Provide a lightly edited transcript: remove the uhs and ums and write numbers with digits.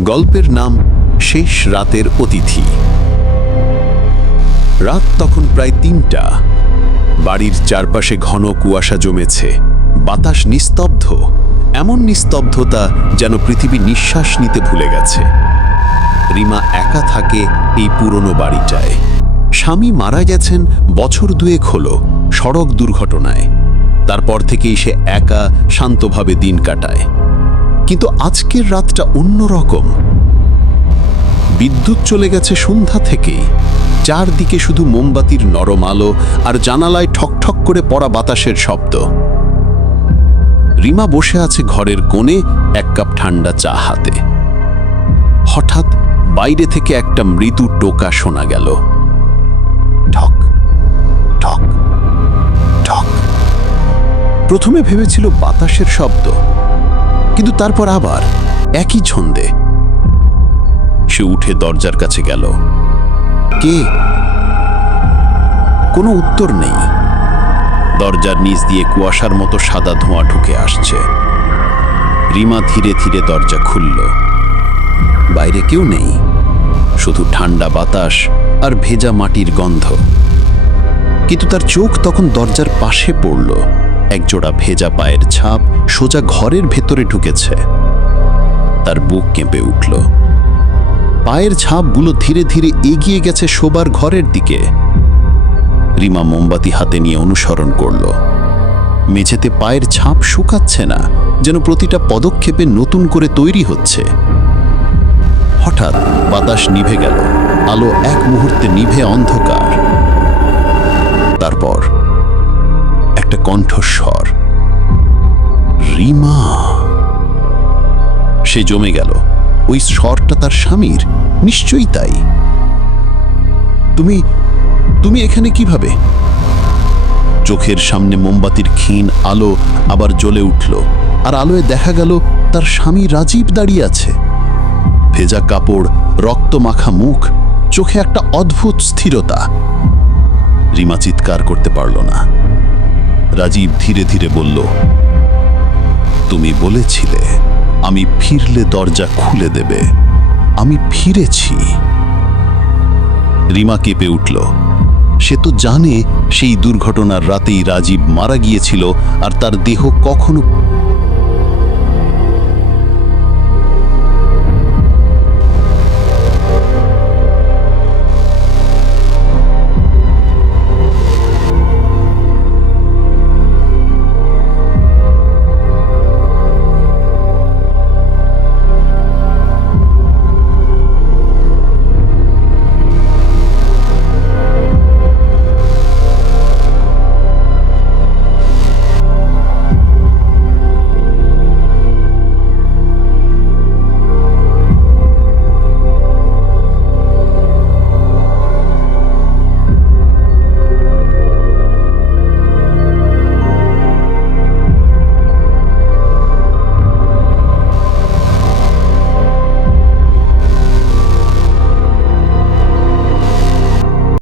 গল্পের নাম শেষ রাতের অতিথি। রাত তখন প্রায় ৩টা। বাড়ির চারপাশে ঘন কুয়াশা জমেছে, বাতাস নিস্তব্ধ, এমন নিস্তব্ধতা যেন পৃথিবী নিঃশ্বাস নিতে ভুলে গেছে। রিমা একা থাকে এই পুরনো বাড়িটায়। স্বামী মারা গেছেন বছর ২ হলো সড়ক দুর্ঘটনায়। তারপর থেকেই সে একা শান্তভাবে দিন কাটায়। কিন্তু আজকের রাতটা অন্যরকম। বিদ্যুৎ চলে গেছে সন্ধ্যা থেকেই। চারদিকে শুধু মোমবাতির নরম আলো আর জানালায় ঠকঠক করে পড়া বাতাসের শব্দ। রিমা বসে আছে ঘরের কোণে, ১ কাপ ঠান্ডা চা হাতে। হঠাৎ বাইরে থেকে একটা মৃদু টোকা শোনা গেল। ঠক ঠক ঠক। প্রথমে ভেবেছিল বাতাসের শব্দ, কিন্তু তারপর আবার একই ছন্দে। সে উঠে দরজার কাছে গেল। কে? কোনো উত্তর নেই। দরজার নিচ দিয়ে কুয়াশার মতো সাদা ধোঁয়া ঢুকে আসছে। রিমা ধীরে ধীরে দরজা খুলল। বাইরে কেউ নেই, শুধু ঠান্ডা বাতাস আর ভেজা মাটির গন্ধ। কিন্তু তার চোখ তখন দরজার পাশে পড়ল। একজোড়া ভেজা পায়ের ছাপ সোজা ঘরের ভেতরে ঢুকেছে। তার বুক কেঁপে উঠল। পায়ের ছাপগুলো ধীরে ধীরে এগিয়ে গেছে শোবার ঘরের দিকে। রিমা মোমবাতি হাতে নিয়ে অনুসরণ করল। মেঝেতে পায়ের ছাপ শুকাচ্ছে না, যেন প্রতিটা পদক্ষেপে নতুন করে তৈরি হচ্ছে। হঠাৎ বাতাস নিভে গেল, আলো এক মুহূর্তে নিভে অন্ধকার। তারপর একটা কণ্ঠস্বর, রিমা। সে জমে গেল। ওই স্বরটা তার স্বামীর, নিশ্চয়ই তাই। তুমি তুমি এখানে কিভাবে? চোখের সামনে মোমবাতির ক্ষীণ আলো আবার জ্বলে উঠল, আর আলোয় দেখা গেল তার স্বামী রাজীব দাঁড়িয়ে আছে। ভেজা কাপড়, রক্ত মাখা মুখ, চোখে একটা অদ্ভুত স্থিরতা। রিমা চিৎকার করতে পারল না। রাজীব ধীরে ধীরে বলল, তুমি বলেছিলে আমি ফিরলে দরজা খুলে দেবে। আমি ফিরেছি। রিমা কেঁপে উঠল। সে তো জানে সেই দুর্ঘটনার রাতেই রাজীব মারা গিয়েছিল, আর তার দেহ কখনো